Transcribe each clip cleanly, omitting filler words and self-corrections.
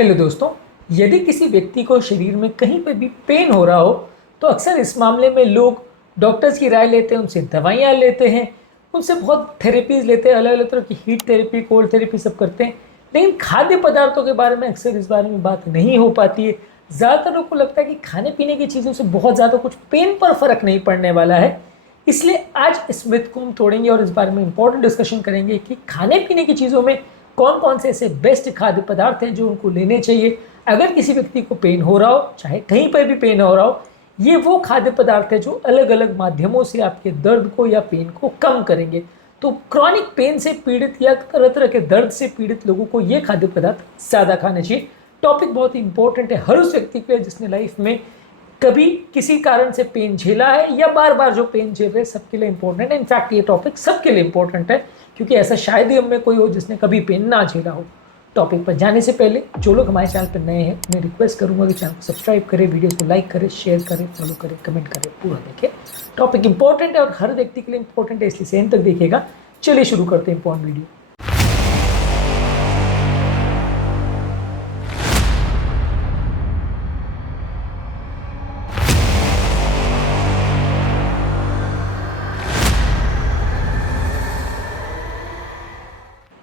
Hello दोस्तों, यदि किसी व्यक्ति को शरीर में कहीं पे भी पेन हो रहा हो तो अक्सर इस मामले में लोग डॉक्टर्स की राय लेते हैं, उनसे दवाइयाँ लेते हैं, उनसे बहुत थेरेपीज लेते हैं, अलग अलग तरह की हीट थेरेपी, कोल्ड थेरेपी सब करते हैं। लेकिन खाद्य पदार्थों के बारे में अक्सर इस बारे में बात नहीं हो पाती है। ज़्यादातर लोग को लगता है कि खाने पीने की चीज़ों से बहुत ज़्यादा कुछ पेन पर फर्क नहीं पड़ने वाला है। इसलिए आज इस मिथ को हम तोड़ेंगे और इस बारे में इंपॉर्टेंट डिस्कशन करेंगे कि खाने पीने की चीज़ों में कौन कौन से ऐसे बेस्ट खाद्य पदार्थ हैं जो उनको लेने चाहिए अगर किसी व्यक्ति को पेन हो रहा हो, चाहे कहीं पर भी पेन हो रहा हो। ये वो खाद्य पदार्थ है जो अलग अलग माध्यमों से आपके दर्द को या पेन को कम करेंगे। तो क्रॉनिक पेन से पीड़ित या तरह तरह के दर्द से पीड़ित लोगों को ये खाद्य पदार्थ ज़्यादा खाने चाहिए। टॉपिक बहुत ही इंपॉर्टेंट है हर उस व्यक्ति के लिए जिसने लाइफ में कभी किसी कारण से पेन झेला है या बार बार जो पेन झेल रहे हैं, सबके लिए इंपॉर्टेंट है। इनफैक्ट ये टॉपिक सबके लिए इंपॉर्टेंट है क्योंकि ऐसा शायद ही हम में कोई हो जिसने कभी पेन ना झेला हो। टॉपिक पर जाने से पहले जो लोग हमारे चैनल पर नए हैं मैं रिक्वेस्ट करूंगा कि चैनल को सब्सक्राइब करें, वीडियो को लाइक करें, शेयर करें, फॉलो करें, कमेंट करें, पूरा देखें। टॉपिक इंपॉर्टेंट है और हर व्यक्ति के लिए इंपॉर्टेंट है, इसलिए एंड तक देखिएगा। चलिए शुरू करते हैं इंपॉर्टेंट वीडियो।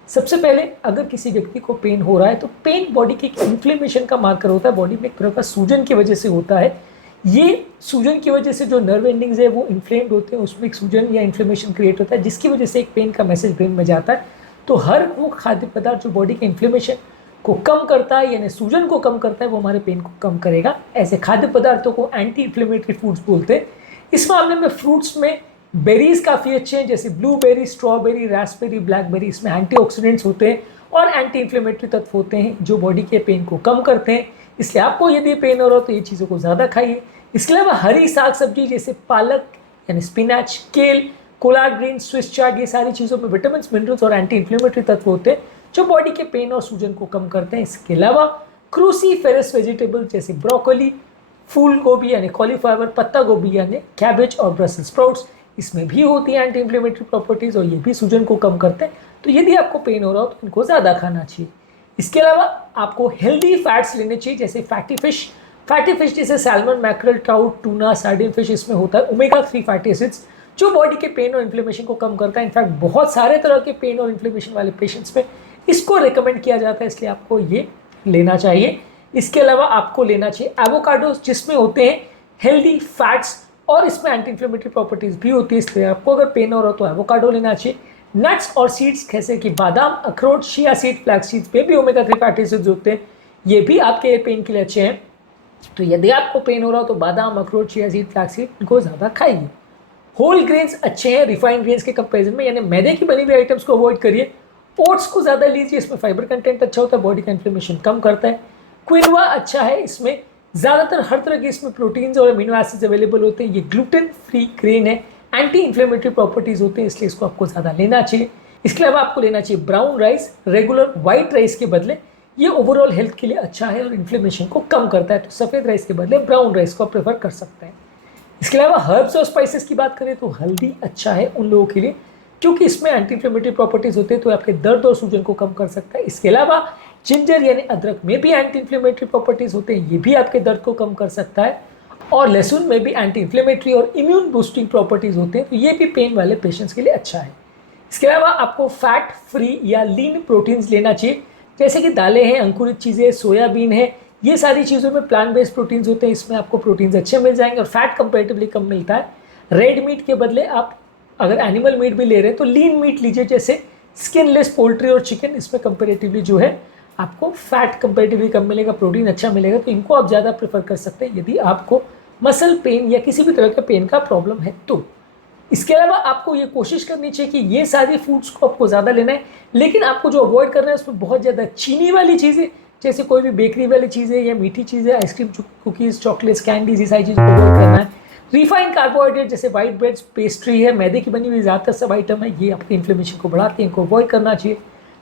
सबसे पहले अगर किसी व्यक्ति को पेन हो रहा है तो पेन बॉडी के एक इन्फ्लेमेशन का मार्कर होता है। बॉडी में एक तरह का सूजन की वजह से होता है। ये सूजन की वजह से जो नर्व एंडिंग्स है वो इन्फ्लेम्ड होते हैं, उसमें एक सूजन या इन्फ्लेमेशन क्रिएट होता है जिसकी वजह से एक पेन का मैसेज ब्रेन में जाता है। तो हर वो खाद्य पदार्थ जो बॉडी के इन्फ्लेमेशन को कम करता है यानी सूजन को कम करता है वो हमारे पेन को कम करेगा। ऐसे खाद्य पदार्थों को एंटी इन्फ्लेमेटरी फूड्स बोलते हैं। इस मामले में फ्रूट्स में बेरीज काफ़ी अच्छे हैं जैसे ब्लूबेरी, स्ट्रॉबेरी, रास्पबेरी, ब्लैकबेरी। इसमें एंटीऑक्सीडेंट्स होते हैं और एंटी इन्फ्लेमेटरी तत्व होते हैं जो बॉडी के पेन को कम करते हैं। इसलिए आपको यदि पेन हो रहा हो तो ये चीज़ों को ज़्यादा खाइए। इसके अलावा हरी साग सब्जी जैसे पालक यानी स्पिनच, केल, कोलार्ड ग्रीन, स्विस चार्ड, ये सारी चीज़ों में विटामिन, मिनरल्स और एंटी इन्फ्लेमेटरी तत्व होते हैं जो बॉडी के पेन और सूजन को कम करते हैं। इसके अलावा क्रूसीफेरस वेजिटेबल जैसे ब्रोकोली, फूल गोभी यानी कॉलीफ्लावर, पत्ता गोभी यानी कैबेज और ब्रसेल्स स्प्राउट्स, इसमें भी होती है एंटी इन्फ्लेमेटरी प्रॉपर्टीज और ये भी सूजन को कम करते हैं। तो यदि आपको पेन हो रहा हो तो इनको ज़्यादा खाना चाहिए। इसके अलावा आपको हेल्दी फैट्स लेने चाहिए जैसे फैटी फिश जैसे salmon, mackerel, trout, tuna, sardine fish. इसमें होता है ओमेगा 3 फैटी एसिड्स जो बॉडी के पेन और इन्फ्लेमेशन को कम करता है। इनफैक्ट बहुत सारे तरह के पेन और इन्फ्लेमेशन वाले पेशेंट्स में इसको रिकमेंड किया जाता है, इसलिए आपको ये लेना चाहिए। इसके अलावा आपको लेना चाहिए एवोकाडोस जिसमें होते हैं हेल्दी फैट्स और इसमें एंटी इन्फ्लेमेटरी प्रॉपर्टीज भी होती है, इसलिए आपको अगर पेन हो रहा हो तो एवोकाडो लेना चाहिए। नट्स और सीड्स जैसे कि बादाम, अखरोट, चिया सीड, फ्लैक्स सीड्स पे भी ओमेगा 3 फैटी एसिड्स होते हैं, ये भी आपके पेन के लिए अच्छे हैं। तो यदि आपको पेन हो रहा हो तो बादाम, अखरोट, चिया सीड, फ्लैक्स सीड इनको ज़्यादा खाइए। होल ग्रेन्स अच्छे हैं रिफाइंड ग्रेन्स के कंपेरिजन में, यानी मैदे की बनी हुई आइटम्स को अवॉइड करिए। ओट्स को ज़्यादा लीजिए, इसमें फाइबर कंटेंट अच्छा होता है, बॉडी का इन्फ्लेमेशन कम करता है। क्विनोआ अच्छा है, इसमें ज़्यादातर हर तरह के इसमें प्रोटीन्स और अमीनो एसिड्स अवेलेबल होते हैं। ये ग्लूटेन फ्री ग्रेन है, एंटी इन्फ्लेमेटरी प्रॉपर्टीज़ होते हैं, इसलिए इसको आपको ज़्यादा लेना चाहिए। इसके अलावा आपको लेना चाहिए brown rice regular white rice के बदले। ये ओवरऑल हेल्थ के लिए अच्छा है और इन्फ्लेमेशन को कम करता है, तो सफ़ेद राइस के बदले ब्राउन राइस को प्रेफर कर सकते हैं। इसके अलावा हर्ब्स और स्पाइसेस की बात करें तो हल्दी अच्छा है उन लोगों के लिए क्योंकि इसमें एंटी इन्फ्लेमेटरी प्रॉपर्टीज़ होते हैं, तो आपके दर्द और सूजन को कम कर सकता है। इसके अलावा जिंजर यानी अदरक में भी एंटी इन्फ्लेमेटरी प्रॉपर्टीज़ होते हैं, ये भी आपके दर्द को कम कर सकता है। और लहसुन में भी एंटी इन्फ्लेमेटरी और इम्यून बूस्टिंग प्रॉपर्टीज़ होते हैं, तो ये भी पेन वाले पेशेंट्स के लिए अच्छा है। इसके अलावा आपको फैट फ्री या लीन प्रोटीन्स लेना चाहिए जैसे कि दालें हैं, अंकुरित चीज़ें, सोयाबीन है, ये सारी चीज़ों में प्लांट बेस्ड प्रोटीन्स होते हैं, इसमें आपको प्रोटीन्स अच्छे मिल जाएंगे और फैट कंपेरेटिवली कम मिलता है। रेड मीट के बदले आप अगर एनिमल मीट भी ले रहे हैं तो लीन मीट लीजिए जैसे स्किनलेस पोल्ट्री और चिकन, इसमें कंपेरेटिवली जो है आपको फैट कंपेरेटिवली कम मिलेगा, प्रोटीन अच्छा मिलेगा, तो इनको आप ज़्यादा प्रेफर कर सकते हैं यदि आपको मसल पेन या किसी भी तरह के पेन का प्रॉब्लम है तो। इसके अलावा आपको ये कोशिश करनी चाहिए कि ये सारी फूड्स को आपको ज़्यादा लेना है, लेकिन आपको जो अवॉइड करना है उसमें बहुत ज़्यादा चीनी वाली चीज़ें जैसे कोई भी बेकरी वाली चीज़ें या मीठी चीज़ें, आइसक्रीम, कुकीज़, चॉकलेट्स, कैंडीज, ये सारी चीज़ों को अवॉइड करना है। रिफाइंड कार्बोहाइड्रेट जैसे वाइट ब्रेड, पेस्ट्री है, मैदे की बनी हुई ज़्यादातर सब आइटम है, ये आपके इन्फ्लेमेशन को बढ़ाते हैं, इनको अवॉइड करना चाहिए।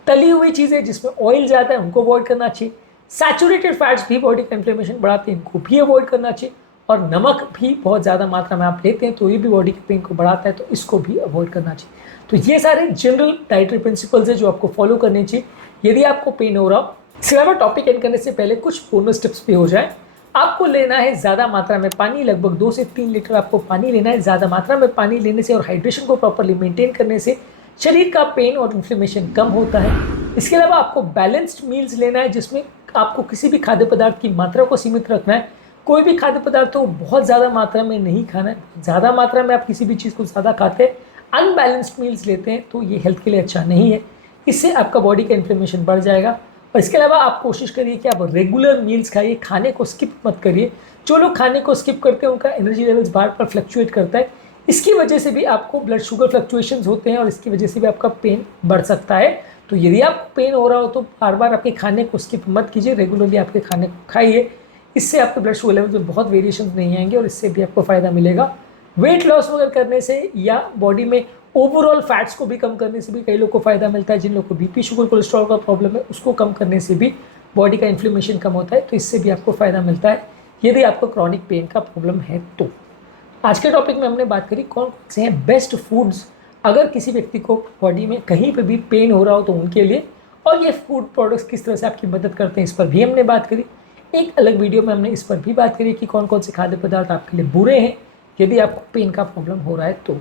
तली हुई चीज़ें जिसमें ऑयल ज़्यादा है उनको अवॉइड करना चाहिए। सैचुरेटेड फैट्स भी बॉडी का इन्फ्लेमेशन बढ़ाते हैं, इनको भी अवॉइड करना चाहिए। और नमक भी बहुत ज़्यादा मात्रा में आप लेते हैं तो ये भी बॉडी के पेन को बढ़ाता है, तो इसको भी अवॉइड करना चाहिए। तो ये सारे जनरल डाइटरी प्रिंसिपल्स हैं जो आपको फॉलो करने चाहिए यदि आपको पेन हो रहा हो इसके अलावा टॉपिक एंड करने से पहले कुछ बोनस टिप्स भी हो जाए। आपको लेना है ज़्यादा मात्रा में पानी, लगभग 2 से 3 लीटर आपको पानी लेना है। ज़्यादा मात्रा में पानी लेने से और हाइड्रेशन को प्रॉपरली मेंटेन करने से शरीर का पेन और इन्फ्लेमेशन कम होता है। इसके अलावा आपको बैलेंस्ड मील्स लेना है, जिसमें आपको किसी भी खाद्य पदार्थ की मात्रा को सीमित रखना है। कोई भी खाद्य पदार्थ को बहुत ज़्यादा मात्रा में नहीं खाना है। ज़्यादा मात्रा में आप किसी भी चीज़ को ज़्यादा खाते हैं, अनबैलेंस्ड मील्स लेते हैं, तो ये हेल्थ के लिए अच्छा नहीं है। इससे आपका बॉडी का इन्फ्लेमेशन बढ़ जाएगा। और इसके अलावा आप कोशिश करिए कि आप रेगुलर मील्स खाइए, खाने को स्किप मत करिए। जो लोग खाने को स्किप करते हैं उनका एनर्जी लेवल्स बार बार फ्लक्चुएट करता है। इसकी वजह से भी आपको ब्लड शुगर फ्लक्चुएशंस होते हैं और इसकी वजह से भी आपका पेन बढ़ सकता है। तो यदि आपको पेन हो रहा हो तो बार बार आपके खाने को स्किप मत कीजिए, रेगुलरली आपके खाने को खाइए। इससे आपके ब्लड शुगर लेवल में बहुत वेरिएशन नहीं आएंगे और इससे भी आपको फ़ायदा मिलेगा। वेट लॉस वगैरह करने से या बॉडी में ओवरऑल फैट्स को भी कम करने से भी कई लोग को फ़ायदा मिलता है। जिन लोगों को बीपी, शुगर, कोलेस्ट्रॉल का प्रॉब्लम है, उसको कम करने से भी बॉडी का इन्फ्लेमेशन कम होता है, तो इससे भी आपको फ़ायदा मिलता है यदि आपको क्रॉनिक पेन का प्रॉब्लम है तो। आज के टॉपिक में हमने बात करी कौन से हैं बेस्ट फूड्स अगर किसी व्यक्ति को बॉडी में कहीं पे भी पेन हो रहा हो तो उनके लिए, और ये फूड प्रोडक्ट्स किस तरह से आपकी मदद करते हैं इस पर भी हमने बात करी। एक अलग वीडियो में हमने इस पर भी बात करी कि कौन कौन से खाद्य पदार्थ आपके लिए बुरे हैं यदि आपको पेन का प्रॉब्लम हो रहा है तो।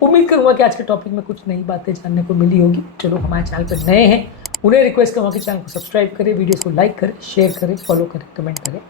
उम्मीद करूँगा कि आज के टॉपिक में कुछ नई बातें जानने को मिली होगी। चलो, हमारे चैनल पर नए हैं उन्हें रिक्वेस्ट करूँगा कि चैनल को सब्सक्राइब करें, वीडियोज़ को लाइक करें, शेयर करें, फॉलो करें, कमेंट करें।